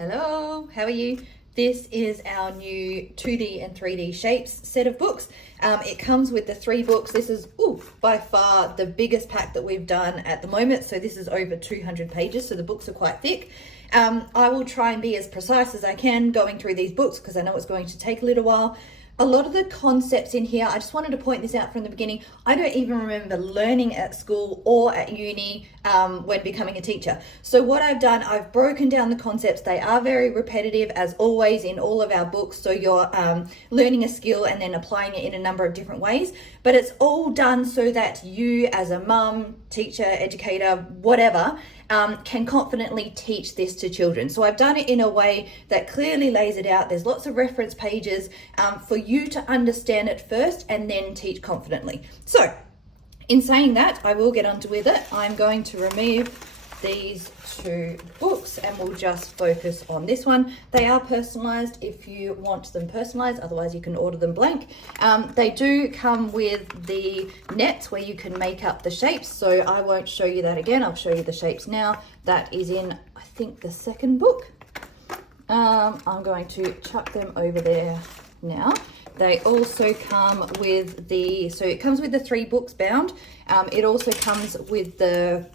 Hello, how are you? This is our new 2D and 3D shapes set of books. It comes with the 3 books. This is by far the biggest pack that we've done at the moment. So this is over 200 pages, so the books are quite thick. I will try and be as precise as I can going through these books because I know it's going to take a little while. A lot of the concepts in here, I just wanted to point this out from the beginning. I don't even remember learning at school or at uni when becoming a teacher. So what I've done, I've broken down the concepts. They are very repetitive as always in all of our books. So you're learning a skill and then applying it in a number of different ways. But it's all done so that you as a mum, teacher, educator, whatever, can confidently teach this to children. So I've done it in a way that clearly lays it out. There's lots of reference pages for you to understand it first and then teach confidently. So in saying that, I will get on with it. I'm going to remove these 2 books and we'll just focus on this one. They are personalized if you want them personalized, otherwise you can order them blank. They do come with the nets where you can make up the shapes, so I won't show you that again. I'll show you the shapes now. That is in, I think, the 2nd book. I'm going to chuck them over there now. They also come with so it comes with the 3 books bound. It also comes with the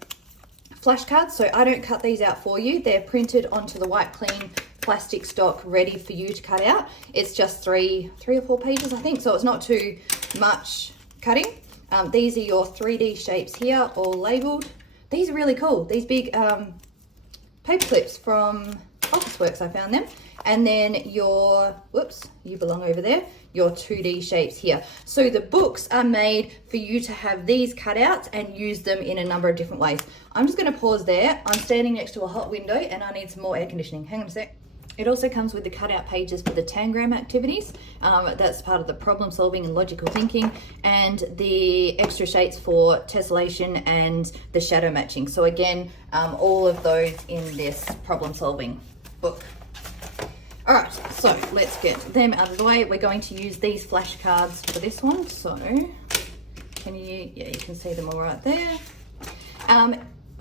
flashcards, so I don't cut these out for you. They're printed onto the white clean plastic stock ready for you to cut out. It's just 3 or 4 pages, I think, so it's not too much cutting. These are your 3D shapes here, all labeled. These are really cool. These big paper clips from Officeworks, I found them. And then your, you belong over there, your 2D shapes here. So the books are made for you to have these cut out and use them in a number of different ways. I'm just gonna pause there. I'm standing next to a hot window and I need some more air conditioning. Hang on a sec. It also comes with the cutout pages for the tangram activities. That's part of the problem solving and logical thinking, and the extra shapes for tessellation and the shadow matching. So again, all of those in this problem solving book. All right, so let's get them out of the way. We're going to use these flashcards for this one. So you can see them all right there.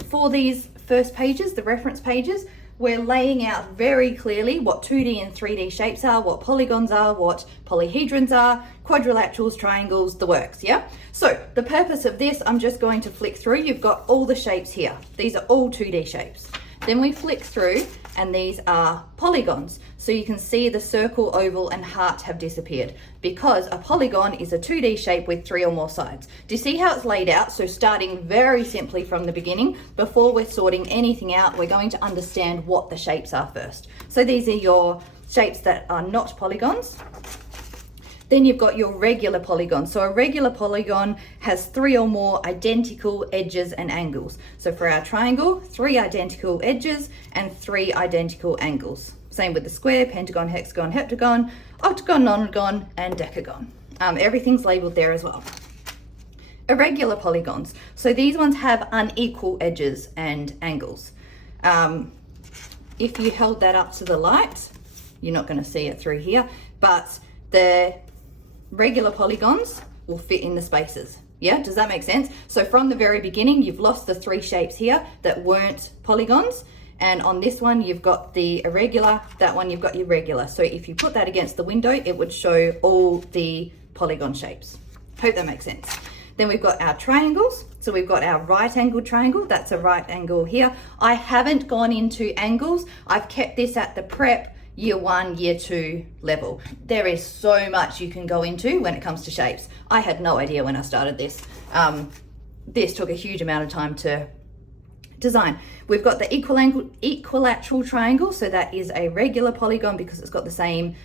For these first pages, the reference pages, we're laying out very clearly what 2D and 3D shapes are, what polygons are, what polyhedrons are, quadrilaterals, triangles, the works, yeah? So the purpose of this, I'm just going to flick through. You've got all the shapes here. These are all 2D shapes. Then we flick through and these are polygons. So you can see the circle, oval and heart have disappeared because a polygon is a 2D shape with 3 or more sides. Do you see how it's laid out? So starting very simply from the beginning, before we're sorting anything out, we're going to understand what the shapes are first. So these are your shapes that are not polygons. Then you've got your regular polygon. So a regular polygon has 3 or more identical edges and angles. So for our triangle, 3 identical edges and 3 identical angles. Same with the square, pentagon, hexagon, heptagon, octagon, nonagon, and decagon. Everything's labeled there as well. Irregular polygons. So these ones have unequal edges and angles. If you held that up to the light, you're not going to see it through here, but the regular polygons will fit in the spaces. Yeah, does that make sense? So from the very beginning, you've lost the 3 shapes here that weren't polygons. And on this one, you've got the irregular, that one you've got your regular. So if you put that against the window, it would show all the polygon shapes. Hope that makes sense. Then we've got our triangles. So we've got our right angled triangle. That's a right angle here. I haven't gone into angles. I've kept this at the prep year 1, year 2 level. There is so much you can go into when it comes to shapes. I had no idea when I started this. This took a huge amount of time to design. We've got the equilateral triangle. So that is a regular polygon because it's got the same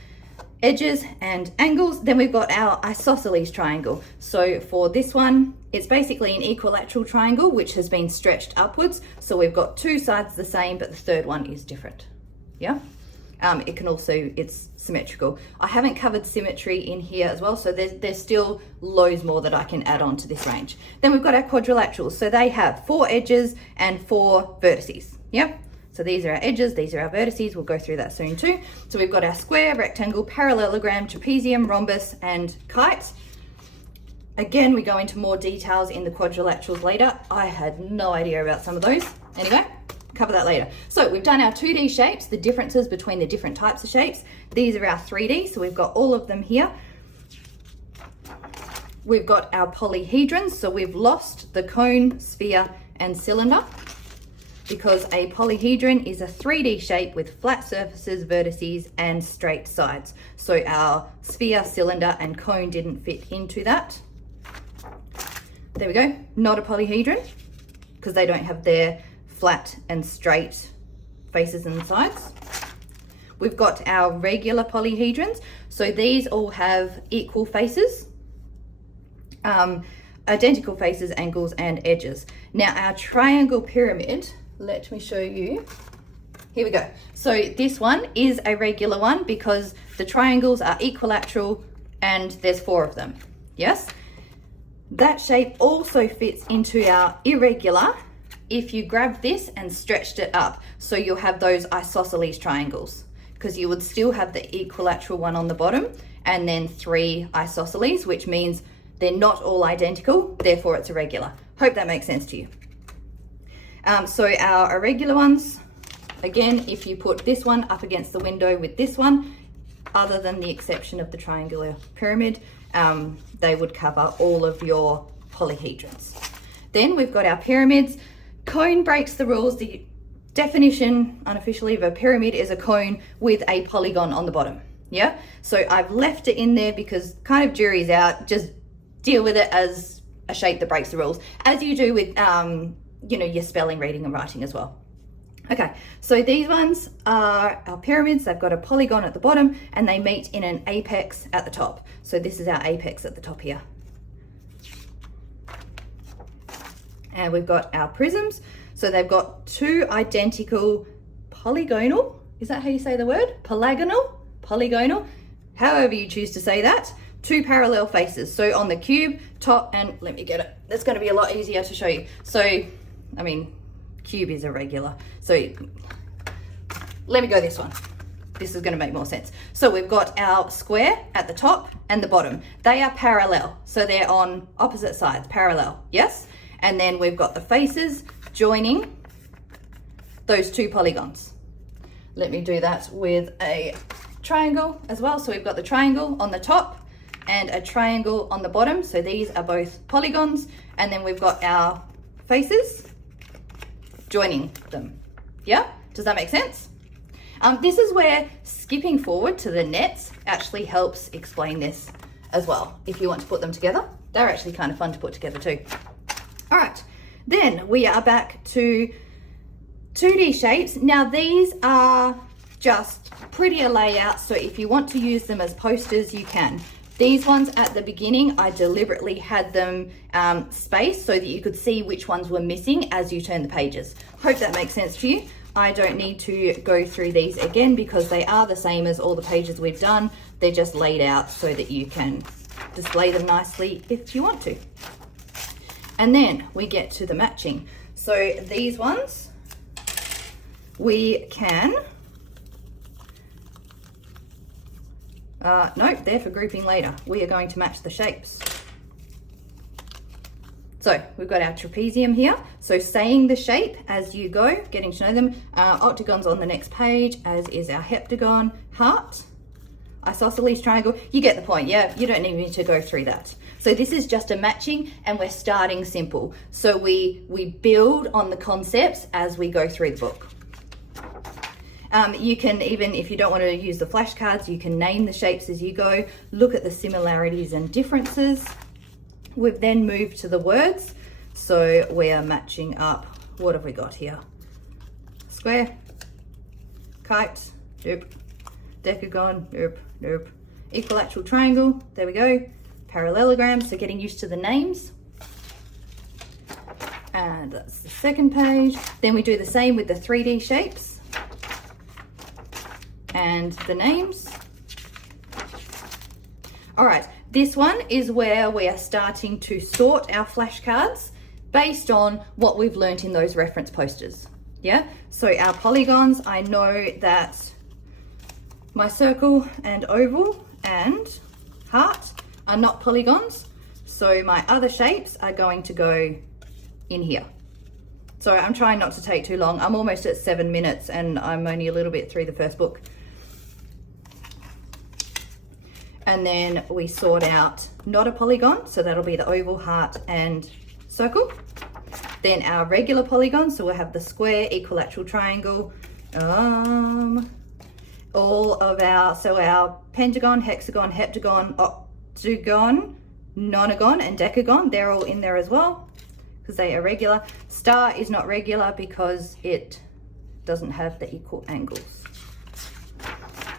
edges and angles. Then we've got our isosceles triangle. So for this one, it's basically an equilateral triangle which has been stretched upwards. So we've got 2 sides the same, but the 3rd one is different. Yeah. It can also, it's symmetrical. I haven't covered symmetry in here as well, so there's still loads more that I can add on to this range. Then we've got our quadrilaterals. So they have 4 edges and 4 vertices. Yeah. So these are our edges, these are our vertices. We'll go through that soon too. So we've got our square, rectangle, parallelogram, trapezium, rhombus, and kite. Again, we go into more details in the quadrilaterals later. I had no idea about some of those. Anyway, cover that later. So we've done our 2D shapes, the differences between the different types of shapes. These are our 3D, so we've got all of them here. We've got our polyhedrons, so we've lost the cone, sphere, and cylinder, because a polyhedron is a 3D shape with flat surfaces, vertices, and straight sides. So our sphere, cylinder, and cone didn't fit into that. There we go, not a polyhedron, because they don't have their flat and straight faces and sides. We've got our regular polyhedrons. So these all have equal faces, identical faces, angles, and edges. Now our triangle pyramid, let me show you. Here we go. So this one is a regular one because the triangles are equilateral and there's 4 of them. Yes? That shape also fits into our irregular if you grab this and stretched it up. So you'll have those isosceles triangles, because you would still have the equilateral one on the bottom and then 3 isosceles, which means they're not all identical, therefore it's irregular. Hope that makes sense to you. So our irregular ones, again, if you put this one up against the window with this one, other than the exception of the triangular pyramid, they would cover all of your polyhedrons. Then we've got our pyramids. Cone breaks the rules. The definition unofficially of a pyramid is a cone with a polygon on the bottom. Yeah, so I've left it in there because kind of jury's out. Just deal with it as a shape that breaks the rules, as you do with you know, your spelling, reading, and writing as well. Okay, so these ones are our pyramids. They've got a polygon at the bottom and they meet in an apex at the top. So this is our apex at the top here. And we've got our prisms. So they've got 2 identical polygonal, is that how you say the word? Polygonal, however you choose to say that, 2 parallel faces. So on the cube, top, and let me get it. That's going to be a lot easier to show you. So, I mean, cube is irregular. So let me go this one. This is going to make more sense. So we've got our square at the top and the bottom. They are parallel. So they're on opposite sides, parallel. Yes? And then we've got the faces joining those 2 polygons. Let me do that with a triangle as well. So we've got the triangle on the top and a triangle on the bottom. So these are both polygons. And then we've got our faces joining them. Yeah? Does that make sense? This is where skipping forward to the nets actually helps explain this as well. If you want to put them together, they're actually kind of fun to put together too. All right, then we are back to 2D shapes. Now these are just prettier layouts, so if you want to use them as posters, you can. These ones at the beginning, I deliberately had them spaced so that you could see which ones were missing as you turn the pages. Hope that makes sense to you. I don't need to go through these again because they are the same as all the pages we've done. They're just laid out so that you can display them nicely if you want to. And then we get to the matching. So these ones, we can, nope, they're for grouping later. We are going to match the shapes. So we've got our trapezium here. So saying the shape as you go, getting to know them. Octagon's on the next page, as is our heptagon, heart, isosceles triangle. You get the point, yeah? You don't need me to go through that. So this is just a matching and we're starting simple. So we build on the concepts as we go through the book. You can even, if you don't want to use the flashcards, you can name the shapes as you go, look at the similarities and differences. We've then moved to the words. So we are matching up, what have we got here? Square, kite, nope. Decagon, nope, nope. Equilateral triangle, there we go. Parallelogram, so getting used to the names. And that's the second page. Then we do the same with the 3D shapes and the names. All right, this one is where we are starting to sort our flashcards based on what we've learnt in those reference posters. Yeah, so our polygons, I know that my circle and oval and heart are not polygons, so my other shapes are going to go in here. So I'm trying not to take too long. I'm almost at 7 minutes and I'm only a little bit through the first book. And then we sort out not a polygon, so that'll be the oval, heart, and circle. Then our regular polygons, so we'll have the square, equilateral, triangle, all of our, so our pentagon, hexagon, heptagon, octagon, nonagon, and decagon, they're all in there as well because they are regular. Star is not regular because it doesn't have the equal angles.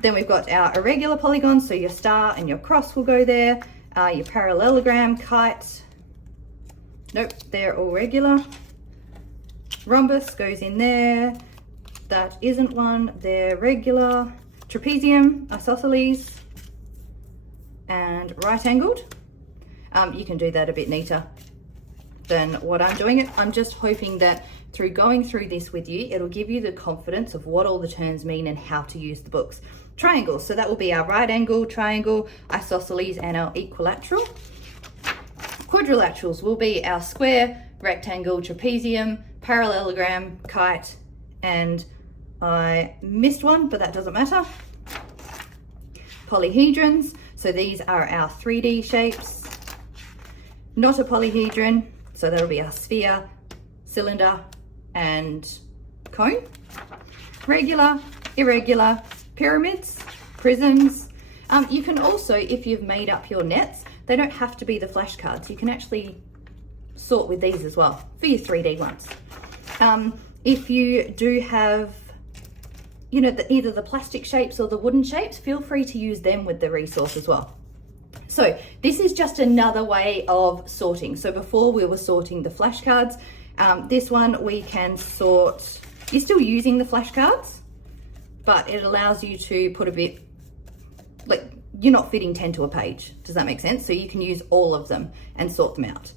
Then we've got our irregular polygons, so your star and your cross will go there. Your parallelogram, kite, nope, they're all regular. Rhombus goes in there. That isn't one, they're regular. Trapezium, isosceles, and right angled. You can do that a bit neater than what I'm doing it. I'm just hoping that through going through this with you, it'll give you the confidence of what all the terms mean and how to use the books. Triangles, so that will be our right angle, triangle, isosceles, and our equilateral. Quadrilaterals will be our square, rectangle, trapezium, parallelogram, kite, and I missed one, but that doesn't matter. Polyhedrons, so these are our 3D shapes. Not a polyhedron, so that'll be our sphere, cylinder, and cone. Regular, irregular, pyramids, prisms. You can also, if you've made up your nets, they don't have to be the flashcards. You can actually sort with these as well for your 3D ones. If you do have, you know, either the plastic shapes or the wooden shapes, feel free to use them with the resource as well. So this is just another way of sorting. So before we were sorting the flashcards, this one we can sort, you're still using the flashcards, but it allows you to put a bit, like you're not fitting 10 to a page. Does that make sense? So you can use all of them and sort them out.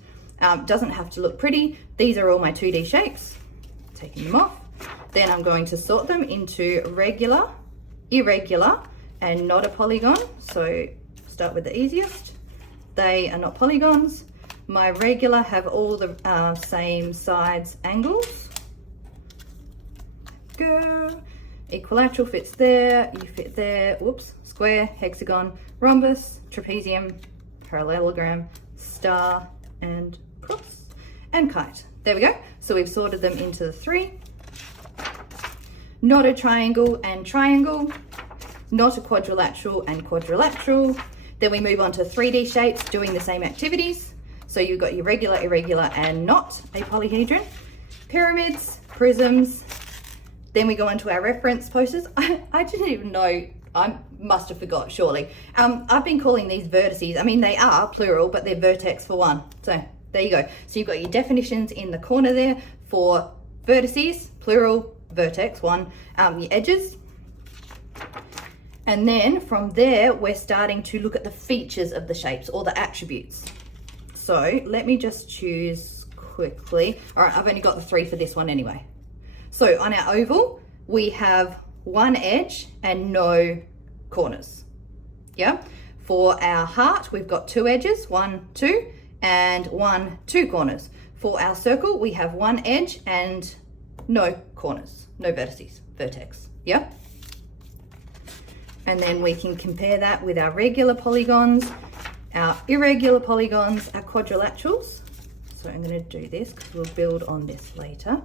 Doesn't have to look pretty. These are all my 2D shapes. Taking them off. Then I'm going to sort them into regular, irregular, and not a polygon. So start with the easiest. They are not polygons. My regular have all the same sides angles. Go. Equilateral fits there, you fit there, whoops, square, hexagon, rhombus, trapezium, parallelogram, star, and cross, and kite. There we go. So we've sorted them into the 3. Not a triangle and triangle, not a quadrilateral and quadrilateral. Then we move on to 3D shapes doing the same activities. So you've got your regular, irregular, and not a polyhedron. Pyramids, prisms. Then we go into our reference posters. I didn't even know, I must have forgot, surely. I've been calling these vertices. I mean, they are plural, but they're vertex for one. So there you go. So you've got your definitions in the corner there for vertices, plural, vertex, one, your edges. And then from there, we're starting to look at the features of the shapes or the attributes. So let me just choose quickly. All right, I've only got the 3 for this one anyway. So on our oval, we have one edge and no corners. Yeah. For our heart, we've got 2 edges, 1, 2, and 1, 2 corners. For our circle, we have one edge and no corners, no vertices, vertex. Yeah. And then we can compare that with our regular polygons, our irregular polygons, our quadrilaterals. So I'm going to do this because we'll build on this later.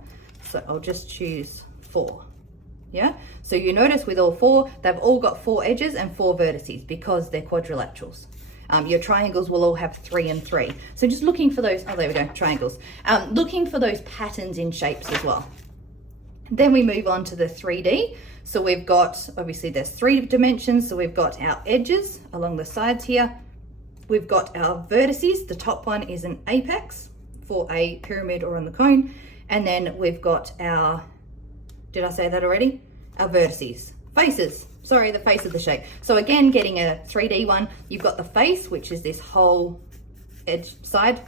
So I'll just choose 4. Yeah. So you notice with all 4, they've all got 4 edges and 4 vertices because they're quadrilaterals. Your triangles will all have 3 and 3. So just looking for those, oh, there we go, triangles. Looking for those patterns in shapes as well. Then we move on to the 3D. So we've got, obviously there's 3 dimensions. So we've got our edges along the sides here. We've got our vertices. The top one is an apex for a pyramid or on the cone. And then we've got our, did I say that already? Our vertices, faces, sorry, the face of the shape. So again, getting a 3D one, you've got the face, which is this whole edge side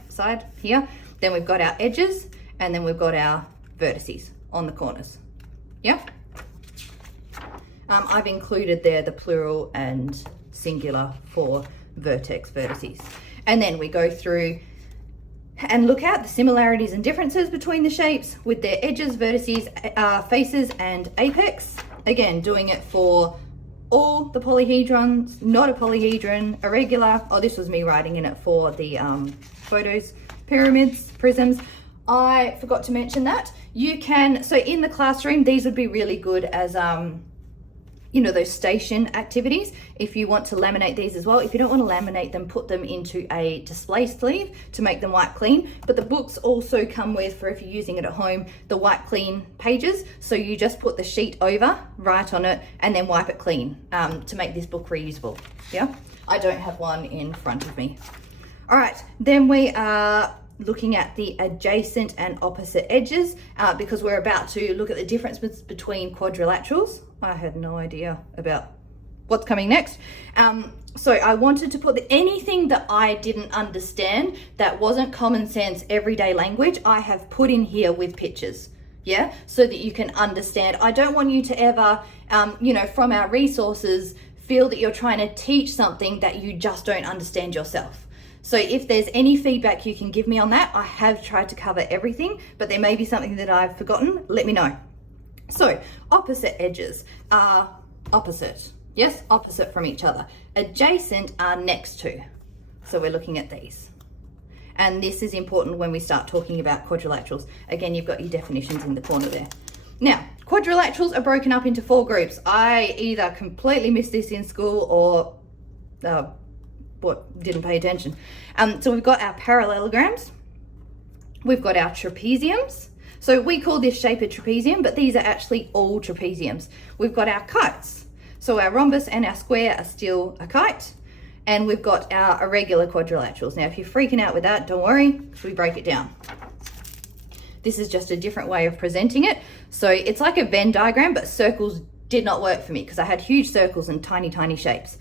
here. Then we've got our edges, and then we've got our vertices on the corners. Yeah. I've included there the plural and singular for vertex, vertices. And then we go through and look at the similarities and differences between the shapes with their edges, vertices, faces, and apex. Again, doing it for all the polyhedrons, not a polyhedron, irregular. Oh, this was me writing in it for the photos, pyramids, prisms. I forgot to mention that. You can, so in the classroom, these would be really good as, you know, those station activities. If you want to laminate these as well, if you don't want to laminate them, put them into a display sleeve to make them wipe clean. But the books also come with, for if you're using it at home, the wipe clean pages. So you just put the sheet over, write on it, and then wipe it clean to make this book reusable. Yeah, I don't have one in front of me. All right, then we are looking at the adjacent and opposite edges because we're about to look at the difference between quadrilaterals. I had no idea about what's coming next. So I wanted to put anything that I didn't understand that wasn't common sense everyday language, I have put in here with pictures. Yeah, so that you can understand. I don't want you to ever, you know, from our resources, feel that you're trying to teach something that you just don't understand yourself. So if there's any feedback you can give me on that, I have tried to cover everything, but there may be something that I've forgotten, let me know. So opposite edges are opposite. Yes, opposite from each other. Adjacent are next to. So we're looking at these. And this is important when we start talking about quadrilaterals. Again, you've got your definitions in the corner there. Now, quadrilaterals are broken up into 4 groups. I either completely missed this in school or didn't pay attention. So we've got our parallelograms, we've got our trapeziums. So we call this shape a trapezium, but these are actually all trapeziums. We've got our kites. So our rhombus and our square are still a kite. And we've got our irregular quadrilaterals. Now, if you're freaking out with that, don't worry, because we break it down. This is just a different way of presenting it. So it's like a Venn diagram, but circles did not work for me because I had huge circles and tiny, tiny shapes.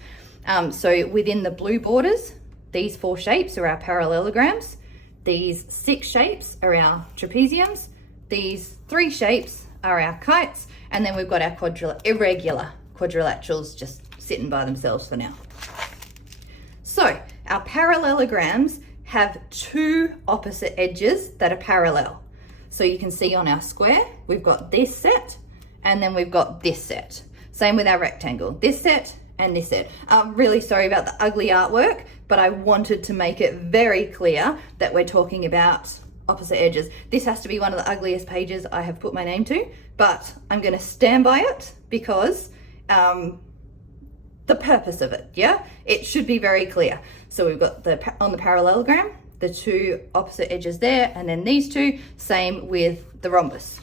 So within the blue borders, these 4 shapes are our parallelograms. These 6 shapes are our trapeziums. These 3 shapes are our kites. And then we've got our irregular quadrilaterals just sitting by themselves for now. So our parallelograms have 2 opposite edges that are parallel. So you can see on our square, we've got this set and then we've got this set. Same with our rectangle, this set and this set. I'm really sorry about the ugly artwork, but I wanted to make it very clear that we're talking about opposite edges. This has to be one of the ugliest pages I have put my name to, but I'm going to stand by it because the purpose of it, yeah? It should be very clear. So we've got on the parallelogram, the 2 opposite edges there, and then these 2, same with the rhombus.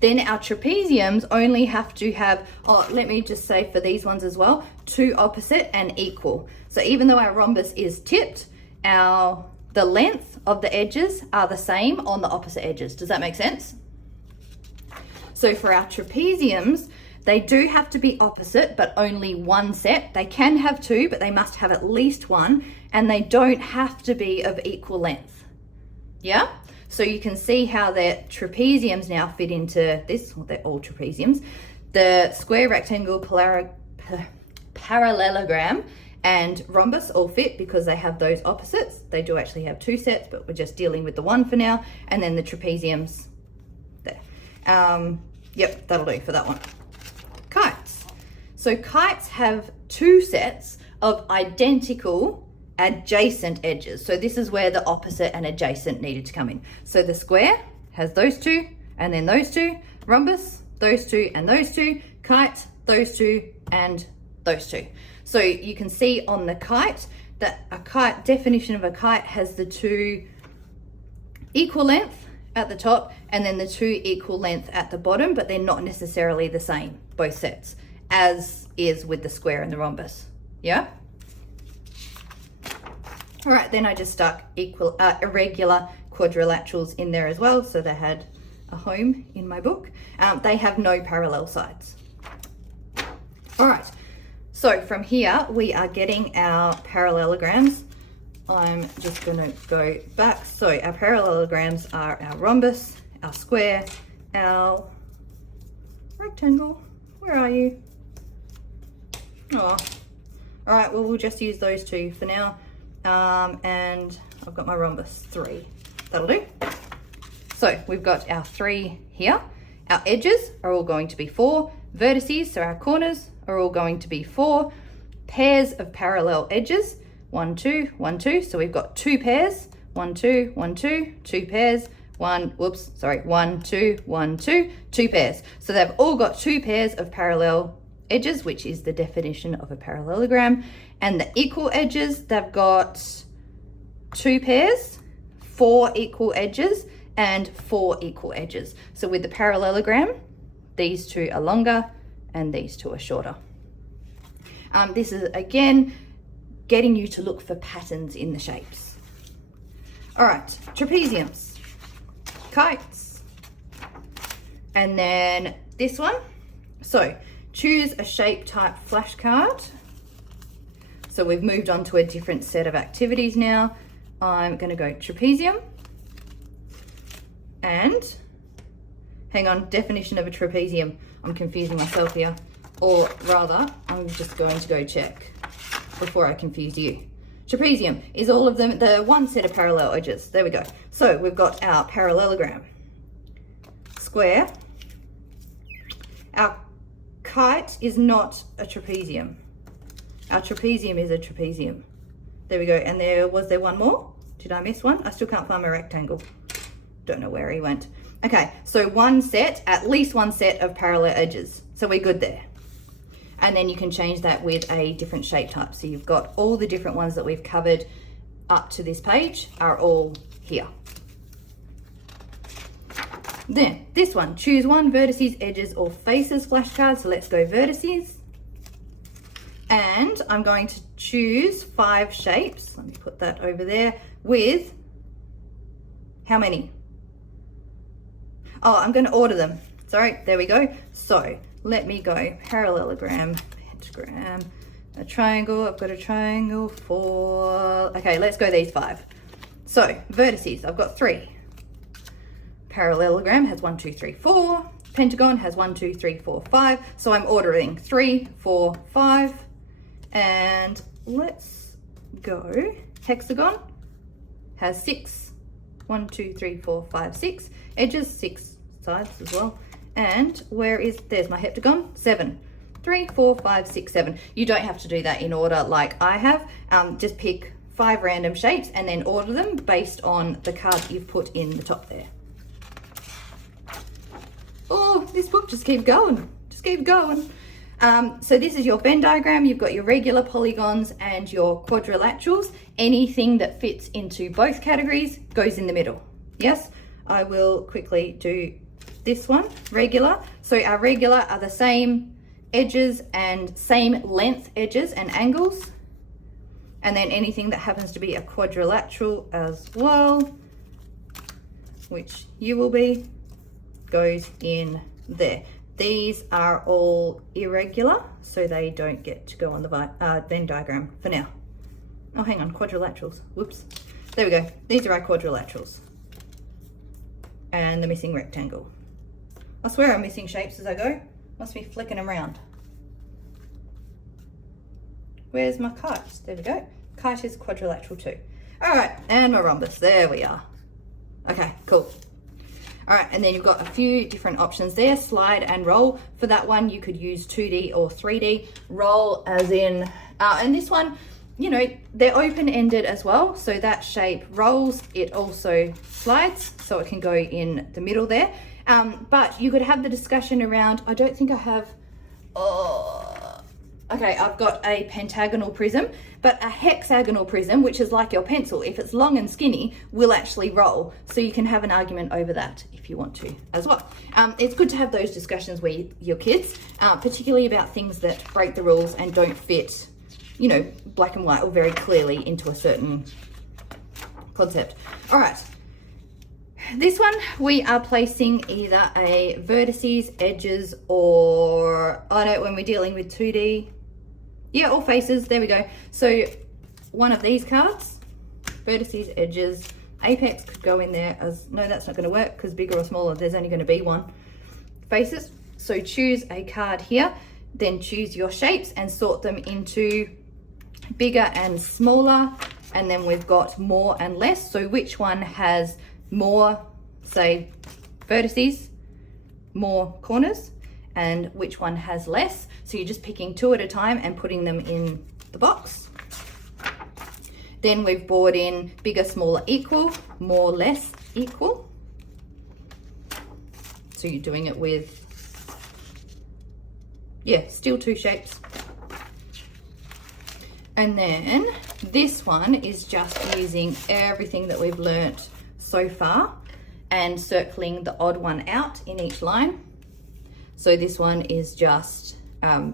Then our trapeziums only have to have, let me just say for these ones as well, 2 opposite and equal. So even though our rhombus is tipped, the length of the edges are the same on the opposite edges. Does that make sense? So for our trapeziums, they do have to be opposite, but only 1 set. They can have 2, but they must have at least 1, and they don't have to be of equal length. Yeah? So you can see how their trapeziums now fit into this. Well, they're all trapeziums. The square, rectangle, parallelogram, and rhombus all fit because they have those opposites. They do actually have 2 sets, but we're just dealing with the 1 for now. And then the trapeziums there. Yep, that'll do for that one. Kites. So kites have 2 sets of identical adjacent edges. So this is where the opposite and adjacent needed to come in. So the square has those 2 and then those 2, rhombus, those 2 and those 2, kite, those 2 and those 2. So you can see on the kite that a kite, definition of a kite has the 2 equal length at the top and then the 2 equal length at the bottom, but they're not necessarily the same, both sets, as is with the square and the rhombus. Yeah? All right, then I just stuck irregular quadrilaterals in there as well, so they had a home in my book. They have no parallel sides. All right, so from here we are getting our parallelograms. I'm just gonna go back. So our parallelograms are our rhombus, our square, our rectangle. Where are you? Oh, all right, well, we'll just use those 2 for now. And I've got my rhombus, 3. That'll do. So we've got our 3 here. Our edges are all going to be 4. Vertices, so our corners, are all going to be 4. Pairs of parallel edges, 1, 2, 1, 2. So we've got 2 pairs, 1, 2, 1, 2, 2 pairs, 1, 2, 1, 2, 2 pairs. So they've all got 2 pairs of parallel edges, which is the definition of a parallelogram. And the equal edges, they've got 2 pairs, 4 equal edges, and 4 equal edges. So with the parallelogram, these 2 are longer and these 2 are shorter. This is, again, getting you to look for patterns in the shapes. All right, trapeziums, kites, and then this one. So choose a shape type flashcard. So we've moved on to a different set of activities now. I'm going to go trapezium, and hang on, definition of a trapezium. I'm confusing myself here, or rather, I'm just going to go check before I confuse you. Trapezium is all of them, the one set of parallel edges. There we go. So we've got our parallelogram, square. Our kite is not a trapezium. Our trapezium is a trapezium. There we go. And was there one more? Did I miss one? I still can't find my rectangle. Don't know where he went. Okay, so at least one set of parallel edges. So we're good there. And then you can change that with a different shape type. So you've got all the different ones that we've covered up to this page are all here. Then this one, choose one vertices, edges, or faces flashcard. So let's go vertices. And I'm going to choose 5 shapes. Let me put that over there with how many? Oh, I'm going to order them. Sorry, there we go. So let me go parallelogram, pentagram, a triangle. I've got a triangle, 4. Okay, let's go these 5. So vertices, I've got 3. Parallelogram has 1, 2, 3, 4. Pentagon has 1, 2, 3, 4, 5. So I'm ordering 3, 4, 5. And let's go hexagon has 6. 1, 2, 3, 4, 5, 6 edges, 6 sides as well. And there's my heptagon, 7. 3, 4, 5, 6, 7. You don't have to do that in order like I have. Just pick 5 random shapes and then order them based on the card that you've put in the top there. Oh, this book just keeps going. So this is your Venn diagram. You've got your regular polygons and your quadrilaterals. Anything that fits into both categories goes in the middle. Yes, I will quickly do this one, regular. So our regular are the same edges and same length edges and angles. And then anything that happens to be a quadrilateral as well, which you will be, goes in there. These are all irregular, so they don't get to go on the Venn diagram for now. Oh, hang on, quadrilaterals. Whoops. There we go. These are our quadrilaterals. And the missing rectangle. I swear I'm missing shapes as I go. Must be flicking them around. Where's my kite? There we go. Kite is quadrilateral too. All right, and my rhombus. There we are. Okay, cool. All right, and then you've got a few different options there, slide and roll. For that one, you could use 2D or 3D. Roll as in, and this one, you know, they're open-ended as well. So that shape rolls, it also slides, so it can go in the middle there. But you could have the discussion around, I don't think I have, okay, I've got a pentagonal prism, but a hexagonal prism, which is like your pencil, if it's long and skinny, will actually roll. So you can have an argument over that if you want to as well. It's good to have those discussions with your kids, particularly about things that break the rules and don't fit, you know, black and white or very clearly into a certain concept. All right. This one, we are placing either a vertices, edges, or, I know when we're dealing with 2D, yeah, or faces, there we go. So one of these cards, vertices, edges, apex could go in there as, no, that's not gonna work because bigger or smaller, there's only gonna be one. Faces, so choose a card here, then choose your shapes and sort them into bigger and smaller and then we've got more and less. So which one has more, say, vertices, more corners, and which one has less. So you're just picking 2 at a time and putting them in the box. Then we've brought in bigger, smaller, equal, more, less, equal. So you're doing it with, yeah, still 2 shapes. And then this one is just using everything that we've learnt so far and circling the odd one out in each line. So this one is just the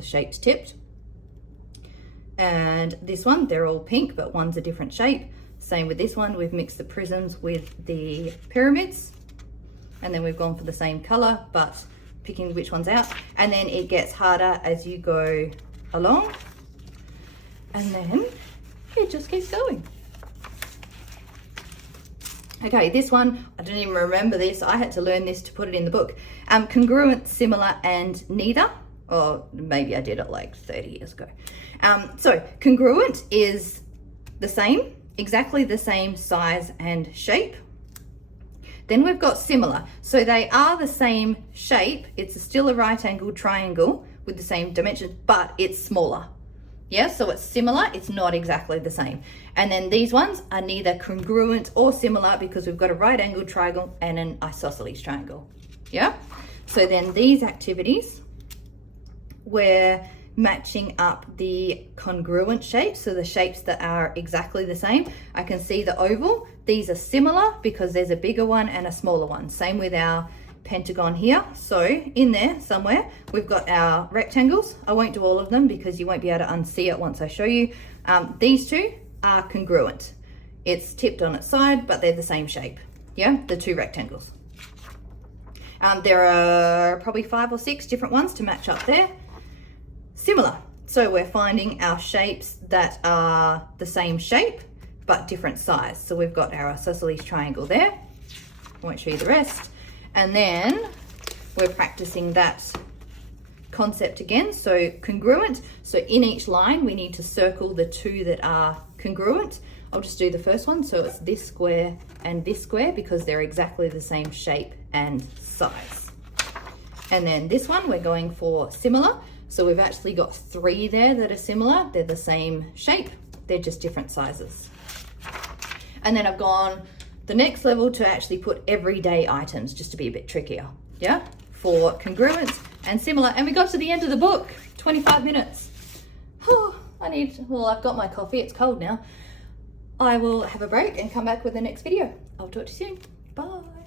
shapes tipped. And this one, they're all pink, but one's a different shape. Same with this one, we've mixed the prisms with the pyramids. And then we've gone for the same color, but picking which one's out. And then it gets harder as you go along. And then it just keeps going. Okay, this one, I don't even remember this. I had to learn this to put it in the book. Congruent, similar, and neither. Or maybe I did it like 30 years ago. So congruent is the same, exactly the same size and shape. Then we've got similar. So they are the same shape. It's still a right angled triangle with the same dimensions, but it's smaller. Yeah, so it's similar, it's not exactly the same. And then these ones are neither congruent or similar because we've got a right angled triangle and an isosceles triangle. Yeah, so then these activities, we're matching up the congruent shapes, so the shapes that are exactly the same. I can see the oval, these are similar because there's a bigger one and a smaller one. Same with our pentagon here. So in there somewhere we've got our rectangles. I won't do all of them because you won't be able to unsee it once I show you. These 2 are congruent. It's tipped on its side, but they're the same shape. Yeah, the 2 rectangles. There are probably 5 or 6 different ones to match up there. Similar. So we're finding our shapes that are the same shape but different size. So we've got our isosceles triangle there. I won't show you the rest. And then we're practicing that concept again. So congruent. So in each line, we need to circle the 2 that are congruent. I'll just do the first one. So it's this square and this square because they're exactly the same shape and size. And then this one, we're going for similar. So we've actually got 3 there that are similar. They're the same shape. They're just different sizes. And then I've gone the next level to actually put everyday items, just to be a bit trickier, yeah, for congruent and similar. And we got to the end of the book, 25 minutes. Oh, I've got my coffee, it's cold now. I will have a break and come back with the next video. I'll talk to you soon. Bye.